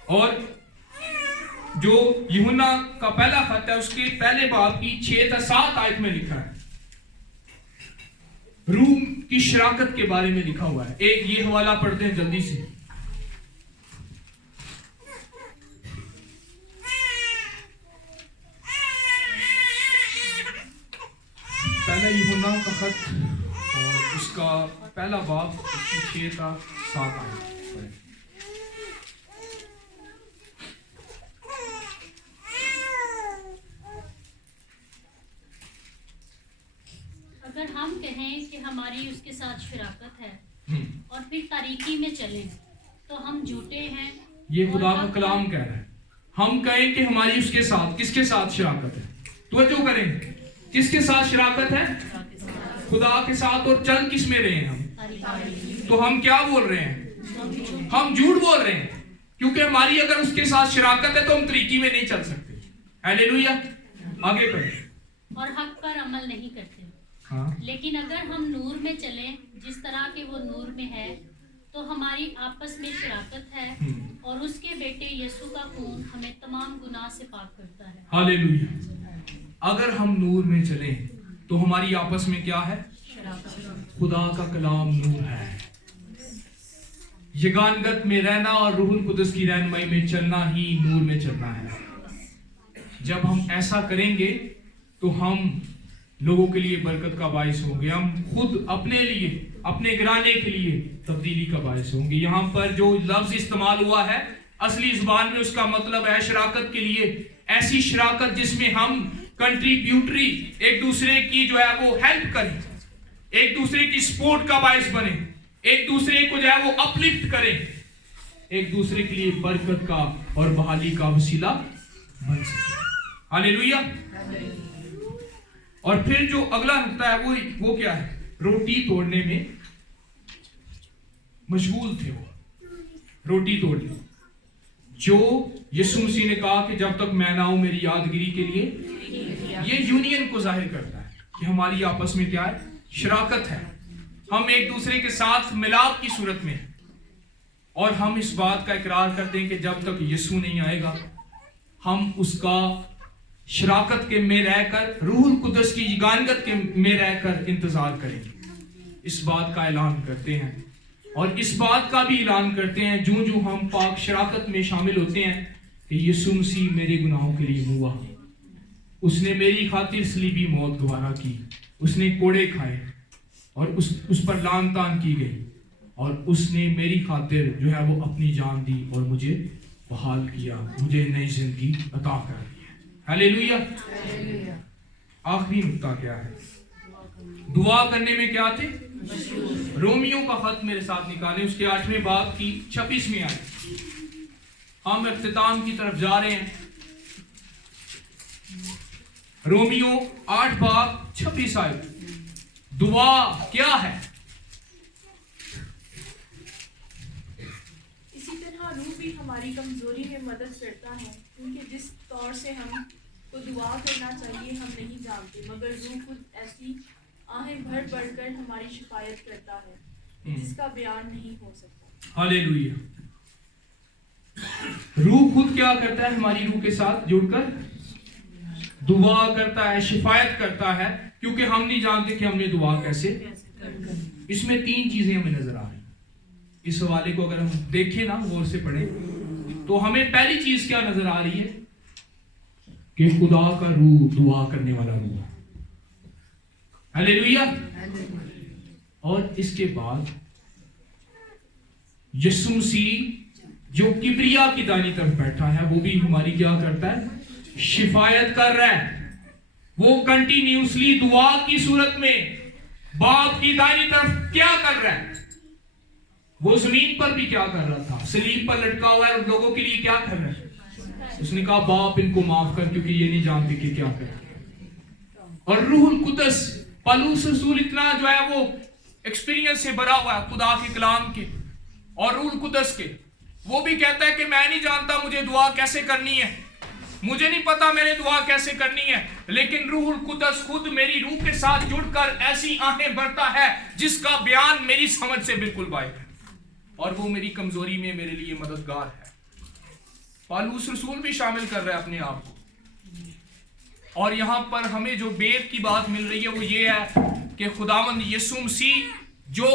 और जो यूहन्ना का पहला खत है उसके पहले बाब की 6 से 7 आयत में लिखा है, रूह की शराकत के बारे में लिखा हुआ है। एक ये हवाला पढ़ते हैं जल्दी से। पहला यूहन्ना का खत और उसका पहला बाब उसकी 6 से 7 आयत। अगर हम कहें कि हमारी उसके साथ शराकत है और फिर तारीकी में चलें तो हम झूठे हैं। ये खुदा का कलाम कह रहा है। हम कहें कि हमारी उसके साथ, किसके साथ शराकत है? तवज्जो करें, किसके साथ शराकत है? खुदा के साथ। और चल किस में रहे हैं हम? तो हम क्या बोल रहे हैं? हम झूठ बोल रहे हैं, क्योंकि हमारी अगर उसके साथ शराकत है तो हम तरीकी में नहीं चल सकते। हालेलुया। आगे पढ़ें। और हक पर अमल नहीं करते। हाँ। लेकिन अगर हम नूर में चलें जिस तरह के वो नूर में है तो हमारी आपस में शराकत है और उसके बेटे यीशु का खून हमें तमाम गुनाह से पाक करता है। हालेलुया। अगर हम नूर में चलें तो हमारी आपस में क्या है? खुदा का कलाम नूर है। यगानगत में रहना और रूहुल कुदस की रहनुमाई में चलना ही नूर में चलना है। जब हम ऐसा करेंगे तो हम लोगों के लिए बरकत का बायस होंगे। हम खुद अपने लिए, अपने घराने के लिए तब्दीली का बायस होंगे। यहाँ पर जो लफ्ज इस्तेमाल हुआ है असली ज़ुबान में उसका मतलब है शराकत के लिए, ऐसी शराकत जिसमें हम कंट्रीब्यूटरी एक दूसरे की जो है वो हेल्प करें, एक दूसरे की सपोर्ट का बायस बने, एक दूसरे को जो है वो अपलिफ्ट करें, एक दूसरे के लिए बरकत का और बहाली का वसीला बन सके। हालेलुया। और फिर जो अगला नुक्ता है वो क्या है? रोटी तोड़ने में मशगूल थे वो, रोटी तोड़ने। जो यीशु मसीह ने कहा कि जब तक मैं ना हूं मेरी यादगिरी के लिए, ये यूनियन को जाहिर करता है कि हमारी आपस में क्या है? शराकत है। हम एक दूसरे के साथ मिलाप की सूरत में हैं और हम इस बात का इकरार करते हैं कि जब तक यीशु नहीं आएगा हम उसका शराकत के में रहकर, रूहुल कुदस की यगानगत के में रहकर इंतजार करेंगे। इस बात का ऐलान करते हैं और इस बात का भी ऐलान करते हैं जो हम पाक शराकत में शामिल होते हैं कि यीशु मसीह मेरे गुनाहों के लिए हुआ, उसने मेरी खातिर सलीबी मौत गवारा की, उसने कोड़े खाए और उस पर लान तान की गई और उसने मेरी खातिर जो है वो अपनी जान दी और मुझे बहाल किया, मुझे नई जिंदगी अता कर दी। हालेलुया। आखिरी नुक्ता क्या है? दुआ करने में क्या थे? रोमियो का खत मेरे साथ निकालें, उसके 8वें बाब की 26वीं आयत। हम इख्तिताम की तरफ जा रहे हैं। रोमियो 8 बाब 26 आयत। दुआ क्या है? इसी तरह रूह भी हमारी कमजोरी में मदद करता है, क्योंकि जिस तौर से हम को दुआ करना चाहिए हम नहीं जानते, मगर रूह खुद ऐसी आहें भर भरकर हमारी शिफायत करता है जिसका बयान नहीं हो सकता। हालेलुया। रूह खुद क्या करता है? हमारी रूह के साथ जुड़कर दुआ करता है, शिफायत करता है, क्योंकि हम नहीं जानते कि हमने दुआ कैसे। इसमें 3 चीजें हमें नजर आ रही। इस हवाले को अगर हम देखें ना, गौर से पढ़ें, तो हमें पहली चीज क्या नजर आ रही है कि खुदा का रूह दुआ करने वाला रूह है। हालेलुया। और इसके बाद यीशु मसीह जो किबरिया की दानी तरफ बैठा है वो भी हमारी क्या करता है? शिफायत कर रहा है। वो कंटिन्यूसली दुआ की सूरत में बाप की दानी तरफ क्या कर रहा है? वो जमीन पर भी क्या कर रहा था? सलीब पर लटका हुआ है, लोगों के लिए क्या कर रहा है? उसने कहा बाप इनको माफ कर, क्योंकि ये नहीं जानते कि क्या कर। और रूहुल कुदस पौलुस रसूल इतना जो है वो एक्सपीरियंस से भरा हुआ है खुदा के कलाम के और रूह कुदस के। वो भी कहता है कि मैं नहीं जानता मुझे दुआ कैसे करनी है, मुझे नहीं पता मैंने दुआ कैसे करनी है, लेकिन रूह कुदस खुद मेरी रूह के साथ जुड़कर ऐसी आहें भरता है जिसका बयान मेरी समझ से बिल्कुल बाहर है, और वो मेरी कमजोरी में मेरे लिए मददगार है। पौलुस रसूल भी शामिल कर रहा है अपने आप को। और यहां पर हमें जो बेद की बात मिल रही है वो ये है कि खुदावंद यीशु मसीह जो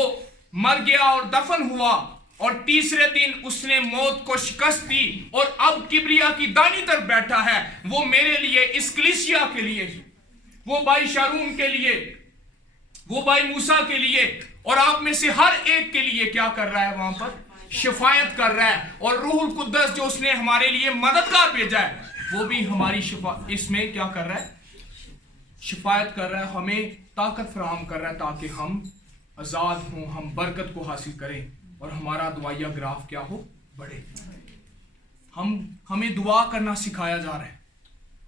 मर गया और दफन हुआ और तीसरे दिन उसने मौत को शिकस्त दी और अब किबरिया की दानी तरफ बैठा है, वो मेरे लिए, इस कलीसिया के लिए, वो भाई शारून के लिए, वो भाई मूसा के लिए और आप में से हर एक के लिए क्या कर रहा है, वहां पर शिफायत कर रहा है। और रूहुल कुद्दस जो उसने हमारे लिए मददगार भेजा है वो भी हमारी इसमें क्या कर रहा है, शिफायत कर रहा है, हमें ताकत फराहम कर रहा है ताकि हम आजाद हों, हम बरकत को हासिल करें और हमारा दुआया ग्राफ क्या हो, बढ़े। हमें दुआ करना सिखाया जा रहा है,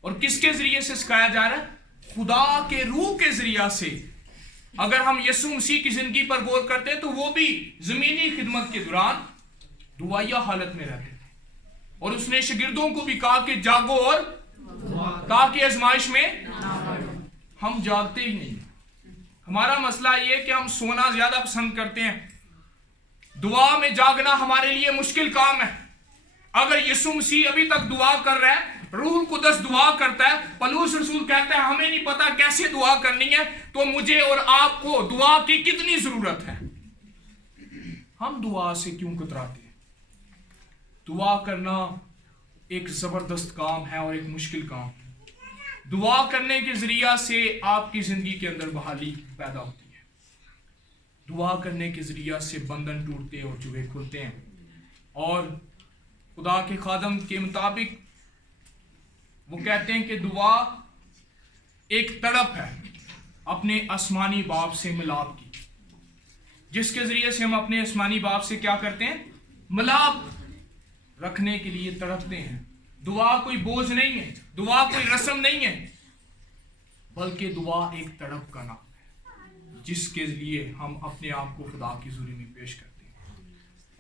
और किसके जरिए से सिखाया जा रहा है, खुदा के रूह के जरिया से। अगर हम यीशु मसीह की जिंदगी पर गौर करते हैं तो वो भी जमीनी खिदमत के दौरान दुआया हालत में रहते थे, और उसने शागिर्दों को भी कहा कि जागो और ताकि आजमाइश में, हम जागते ही नहीं। हमारा मसला ये है कि हम सोना ज्यादा पसंद करते हैं, दुआ में जागना हमारे लिए मुश्किल काम है। अगर यीशु मसीह अभी तक दुआ कर रहा है, रूह कुदस दुआ करता है, पौलुस रसूल कहता है हमें नहीं पता कैसे दुआ करनी है, तो मुझे और आपको दुआ की कितनी जरूरत है। हम दुआ से क्यों कतराते हैं? दुआ करना एक जबरदस्त काम है और एक मुश्किल काम है। दुआ करने के जरिया से आपकी जिंदगी के अंदर बहाली पैदा होती है, दुआ करने के जरिया से बंधन टूटते और जुए खुलते हैं। और खुदा के खादम के मुताबिक वो कहते हैं कि दुआ एक तड़प है अपने आसमानी बाप से मिलाप की, जिसके जरिए से हम अपने आसमानी बाप से क्या करते हैं, मिलाप रखने के लिए तड़पते हैं। दुआ कोई बोझ नहीं है, दुआ कोई रस्म नहीं है, बल्कि दुआ एक तड़प का नाम है जिसके लिए हम अपने आप को खुदा की हुजूरी में पेश करते हैं।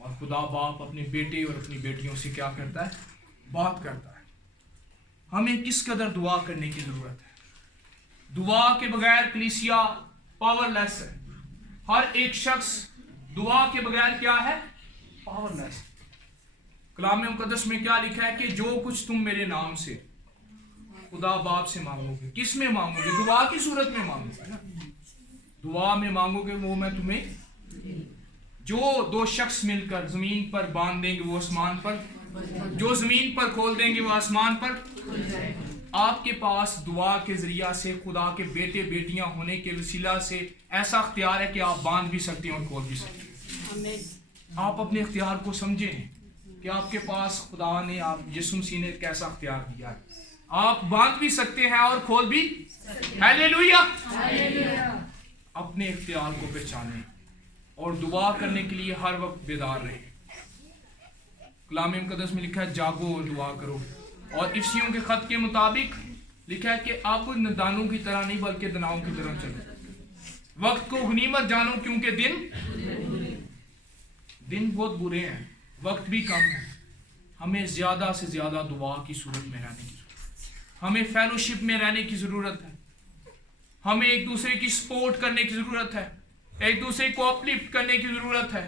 और खुदा बाप अपने बेटे और अपनी बेटियों से क्या करता है, बात करता है। हमें किस कदर दुआ करने की जरूरत है। दुआ के बगैर कलीसिया पावरलेस है। हर एक शख्स दुआ के बगैर क्या है, पावरलेस। कलाम मुकद्दस में क्या लिखा है कि जो कुछ तुम मेरे नाम से खुदा बाप से मांगोगे, किस में मांगोगे, दुआ की सूरत में मांगोगे ना, दुआ में मांगोगे वो मैं तुम्हें, जो दो शख्स मिलकर जमीन पर बांध देंगे वो आसमान पर, जो जमीन पर खोल देंगे वो आसमान पर। आपके पास दुआ के जरिया से खुदा के बेटे बेटियां होने के वसीला से ऐसा अख्तियार है कि आप बांध भी सकते हैं और खोल भी सकते हैं। आप अपने इख्तियार को समझें कि आपके पास खुदा ने, आप यीशु मसीह ने कैसा अख्तियार दिया है। आप बांध भी सकते हैं और खोल भी। हालेलुया। अपने इख्तियार को पहचानें और दुआ करने के लिए हर वक्त बेदार रहें। कलाम मुकद्दस में लिखा है जागो और दुआ करो। और इफ्सियों के खत के मुताबिक लिखा है कि अब नदानों की तरह नहीं बल्कि दनाओं की तरह चलो, वक्त को गनीमत जानो क्योंकि दिन बहुत बुरे हैं, वक्त भी कम है। हमें ज्यादा से ज्यादा दुआ की सूरत में रहने की जरूरत है, हमें फेलोशिप में रहने की जरूरत है, हमें एक दूसरे की सपोर्ट करने की जरूरत है, एक दूसरे को अपलिफ्ट करने की जरूरत है,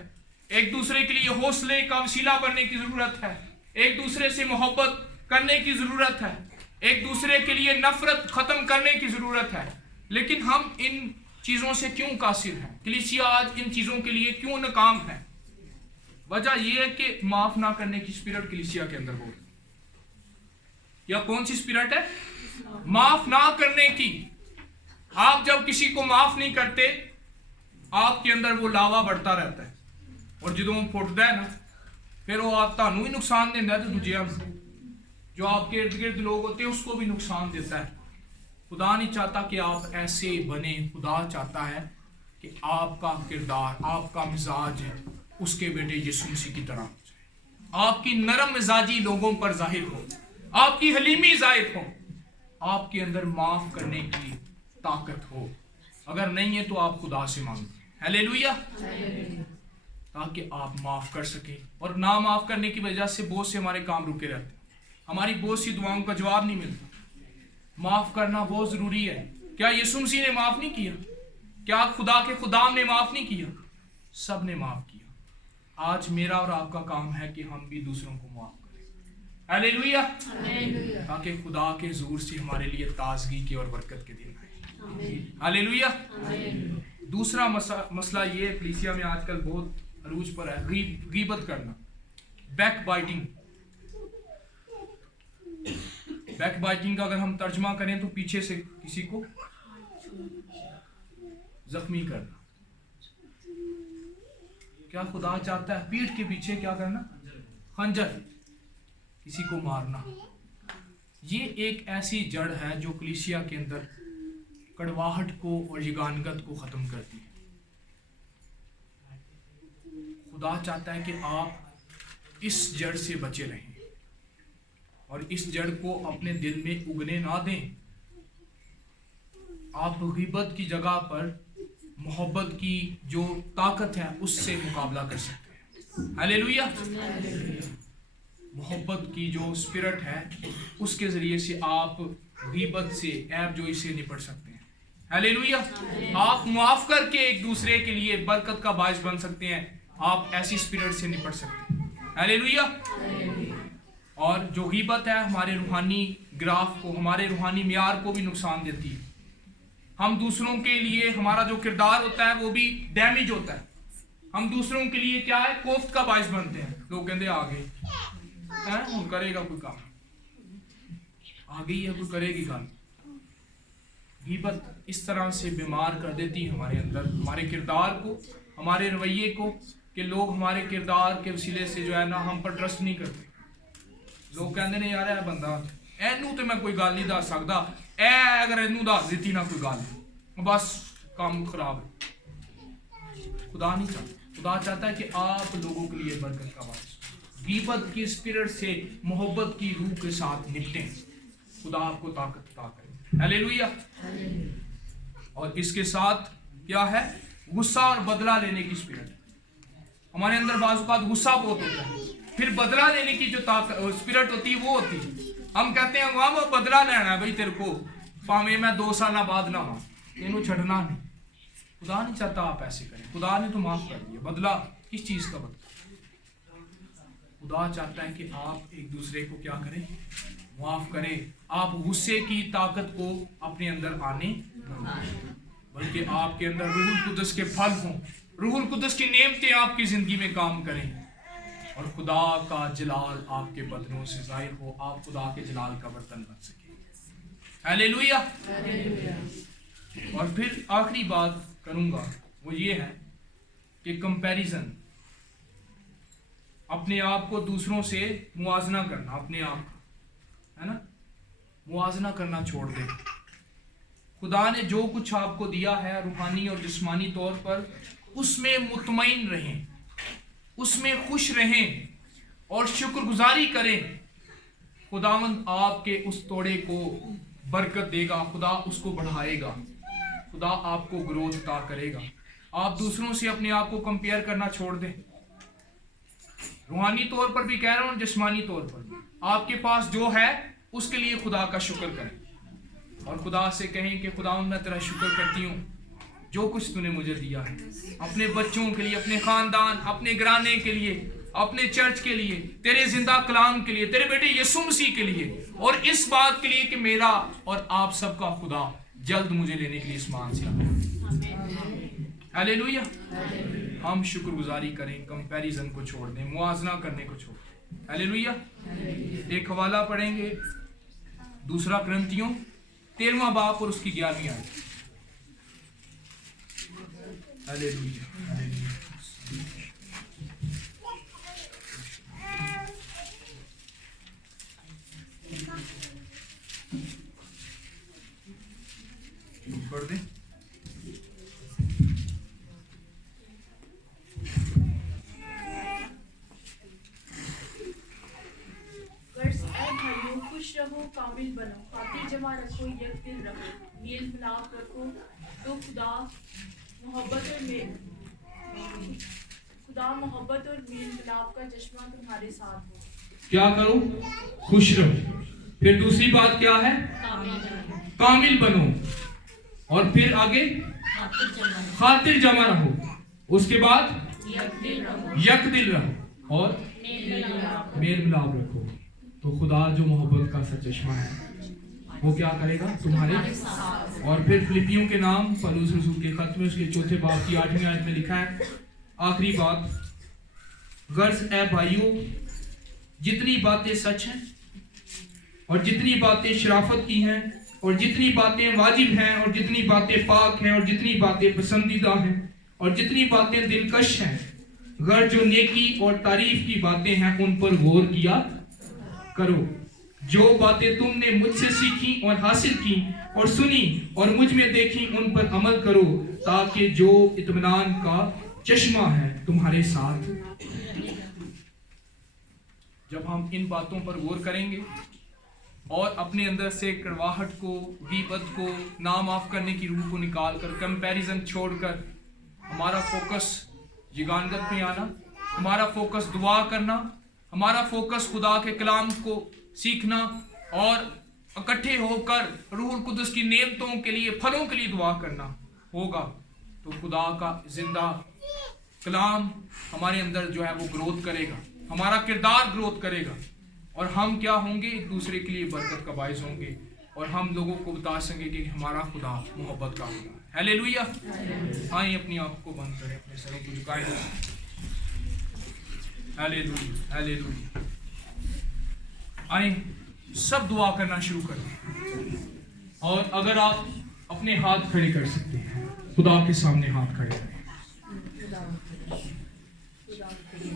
एक दूसरे के लिए हौसले का वसीला बनने की जरूरत है, एक दूसरे से मोहब्बत करने की जरूरत है, एक दूसरे के लिए नफरत खत्म करने की जरूरत है। लेकिन हम इन चीजों से क्यों कासिर हैं? कलीसिया आज इन चीजों के लिए क्यों नाकाम है? वजह यह है कि माफ ना करने की स्पिरिट कलीसिया के अंदर हो। या कौन सी स्पिरिट है? माफ ना करने की। आप जब किसी को माफ नहीं करते, आपके अंदर वो लावा बढ़ता रहता है, और जो फुटता है ना, फिर वो आप तानू ही नुकसान देता है, तो दूजे जो आपके इर्द गिर्द लोग होते हैं उसको भी नुकसान देता है। खुदा नहीं चाहता कि आप ऐसे बने। खुदा चाहता है कि आपका किरदार, आपका मिजाज है उसके बेटे यीशु मसीह की तरह हो जाए, आपकी नरम मिजाजी लोगों पर जाहिर हो, आपकी हलीमी जाहिर हो, आपके अंदर माफ करने की ताकत हो। अगर नहीं है तो आप खुदा से मांगो। हालेलुया, ताकि आप माफ कर सकें। और ना माफ करने की वजह से बहुत से हमारे काम रुके रहते हैं, हमारी बहुत सी दुआओं का जवाब नहीं मिलता। माफ करना बहुत जरूरी है। क्या यीशु मसीह ने माफ नहीं किया? क्या खुदा के खुदाम ने माफ नहीं किया? सब ने माफ किया। आज मेरा और आपका काम है कि हम भी दूसरों को माफ करें। हालेलुया, ताकि खुदा के ज़ूर से हमारे लिए ताजगी के और बरकत के दिन आए। हालेलुया। दूसरा मसला ये कलीसिया में आजकल बहुत अरूज पर है, गीबत करना, बैक बाइटिंग। बैक बाइटिंग का अगर हम तर्जमा करें तो पीछे से किसी को जख्मी करना। क्या खुदा चाहता है? पीठ के पीछे क्या करना? खंजर, किसी को मारना। ये एक ऐसी जड़ है जो कलीसिया के अंदर कड़वाहट को और यगानगत को खत्म करती है। खुदा चाहता है कि आप इस जड़ से बचे रहें और इस जड़ को अपने दिल में उगने ना दें। आप गीबत की जगह पर मोहब्बत की जो ताकत है उससे मुकाबला कर सकते हैं। हालेलुया। मोहब्बत की जो स्पिरिट है उसके जरिए से आप गीबत से, ऐब जोई से निपट सकते हैं। हालेलुया। आप माफ करके एक दूसरे के लिए बरकत का बायस बन सकते हैं। आप ऐसी स्पिरिट से निपट सकते हैं। हालेलुया। और जो गीबत है हमारे रूहानी ग्राफ को, हमारे रूहानी मियार को भी नुकसान देती है। हम दूसरों के लिए, हमारा जो किरदार होता है वो भी डैमेज होता है। हम दूसरों के लिए क्या है, कोफ्त का बायस बनते हैं। लोग कहते आगे है, करेगा कोई काम, आगे ही है, कोई करेगी काम। गीबत इस तरह से बीमार कर देती है हमारे अंदर, हमारे किरदार को, हमारे रवैये को, कि लोग हमारे किरदार के वसीले से जो है ना हम पर ट्रस्ट नहीं करते। लोग कहते ने यार है बंदा, एनू तो मैं कोई गल नहीं दस सकता, ए अगर एनू दस दी ना कोई गल, बस काम खराब है। खुदा नहीं चाहता। खुदा चाहता है कि आप लोगों के लिए बरकत का बायस, गीबत की स्पिरिट से मोहब्बत की रूह के साथ निपटें। खुदा आपको ताकत अता करे। हालेलुया। और इसके साथ क्या है, गुस्सा और बदला लेने की स्पिरिट। हमारे अंदर बाज़-औक़ात गुस्सा बहुत होता है, फिर बदला लेने की जो स्पिरिट होती है वो होती है। हम कहते हैं वहां वो बदला लेना है भाई, तेरे को भावें मैं 2 साल बाद ना हो, इन्हों छड़ना नहीं। खुदा नहीं चाहता आप ऐसे करें। खुदा ने तो माफ कर दिया। बदला किस चीज का बदला? खुदा चाहता है कि आप एक दूसरे को क्या करें, माफ करें। आप गुस्से की ताकत को अपने अंदर आने, बल्कि आपके अंदर रूहुल कुदस के फल हों, रूहुल कुदस की नेमतें आपकी जिंदगी में काम करें और खुदा का जलाल आपके बदनों से जाहिर हो, आप खुदा के जलाल का बर्तन बन सके। हालेलुया। और फिर आखिरी बात करूंगा वो ये है कि कंपैरिजन, अपने आप को दूसरों से मुआजना करना, अपने आप का है ना, मुआजना करना छोड़ दें। खुदा ने जो कुछ आपको दिया है रूहानी और जिस्मानी तौर पर, उसमें मुतमईन रहें, उसमें खुश रहें और शुक्रगुजारी करें। खुदावंद आपके उस तोड़े को बरकत देगा, खुदा उसको बढ़ाएगा, खुदा आपको ग्रोथ अता करेगा। आप दूसरों से अपने आप को कंपेयर करना छोड़ दें। रूहानी तौर पर भी कह रहा हूं, जिस्मानी तौर पर आपके पास जो है उसके लिए खुदा का शुक्र करें और खुदा से कहें कि खुदावंद मैं तेरा शुक्र करती हूँ जो कुछ तूने मुझे दिया है, अपने बच्चों के लिए, अपने खानदान, अपने घराने के लिए, अपने चर्च के लिए, तेरे जिंदा कलाम के लिए, तेरे बेटे यीशु मसीह के लिए, और इस बात के लिए कि मेरा और आप सबका खुदा जल्द मुझे लेने के लिए इस मान से आए। हालेलुया। हम शुक्रगुजारी करें, कंपैरिजन को छोड़ दें, मुआजना करने को छोड़ दें। हालेलुया। एक हवाला पढ़ेंगे, 2 कुरिन्थियों 13वां बाब और उसकी 11वीं आयत। हालेलुया। पढ़ दे। खुश रहो, कामिल बनो, खातिर जमा रखो, एक दिल रखो, मेल मिलाप रखो, तो खुदा मोहब्बत और मेल खुदा मोहब्बत और मेल मिलाप का चश्मा तुम्हारे साथ हो। क्या करो? खुश रहो। फिर दूसरी बात क्या है? कामिल बनो। और फिर आगे खातिर जमा रहो। उसके बाद यक दिल रहो और मेल मिलाप रखो। तो खुदा जो मोहब्बत का सा चश्मा है वो क्या करेगा? तुम्हारे। और फिर फिलिपियों के नाम पौलुस रसूल के खत में उसके 4 बाब की 8वीं आयत में लिखा है, आखिरी बात, गर्ज ए भाइयों, जितनी बातें सच हैं और जितनी बातें शराफत की हैं और जितनी बातें वाजिब हैं और जितनी बातें पाक हैं और जितनी बातें पसंदीदा हैं और जितनी बातें दिलकश हैं, गर जो नेकी और तारीफ की बातें हैं उन पर गौर किया करो। जो बातें तुमने मुझसे सीखी और हासिल की और सुनी और मुझ में देखी उन पर अमल करो, ताकि जो इत्मीनान का चश्मा है तुम्हारे साथ। जब हम इन बातों पर गौर करेंगे और अपने अंदर से कड़वाहट को, गीबत को, ना माफ करने की रूह को निकाल कर, कंपैरिजन छोड़कर हमारा फोकस यगानगत में आना, हमारा फोकस दुआ करना, हमारा फोकस खुदा के कलाम को सीखना और इकट्ठे होकर रूह कुदस की नेमतों के लिए, फलों के लिए दुआ करना होगा, तो खुदा का जिंदा कलाम हमारे अंदर जो है वो ग्रोथ करेगा, हमारा किरदार ग्रोथ करेगा और हम क्या होंगे? एक दूसरे के लिए बरकत का बाइस होंगे और हम लोगों को बता सकेंगे कि हमारा खुदा मोहब्बत का खुदा है। हालेलुया। आइए अपनी आंखों को बंद करें, अपने सरों को झुकाएं। Hallelujah, hallelujah. आइए सब दुआ करना शुरू करें। और अगर आप अपने हाथ खड़े कर सकते हैं, खुदा के सामने हाथ खड़े करें।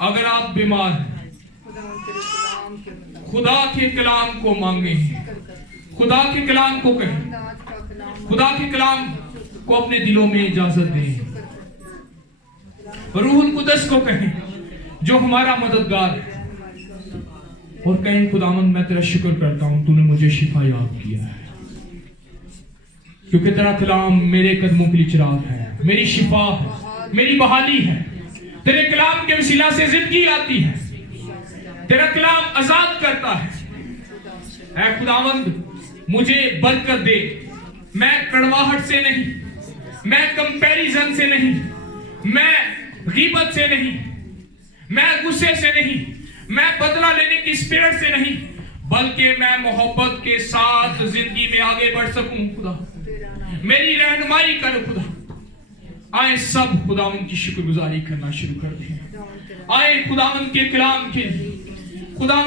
अगर आप बीमार हैं, खुदा के कलाम को मांगे, खुदा के कलाम को कहें, खुदा के कलाम को अपने दिलों में इजाजत दें, रूहुल कुदस को कहें जो हमारा मददगार है, और कहें खुदावंद मैं तेरा शुक्र करता हूं तूने मुझे शिफा याद किया है, क्योंकि तेरा कलाम मेरे कदमों के लिए चिराग है, मेरी शिफा है, मेरी बहाली है। तेरे कलाम के वसीला से जिंदगी आती है, तेरा कलाम आजाद करता है। ऐ खुदावंद मुझे बरकत दे, मैं कड़वाहट से नहीं, मैं कंपैरिजन से नहीं, मैं गीबत से नहीं, मैं गुस्से से नहीं, मैं बदला लेने की स्पिरिट से नहीं, बल्कि मैं मोहब्बत के साथ जिंदगी में आगे बढ़ सकूं। खुदा मेरी रहनुमाई कर। खुदा आए सब खुदावंद की शुक्रगुजारी करना शुरू कर दें। आए खुदावंद के कलाम के, खुदावंद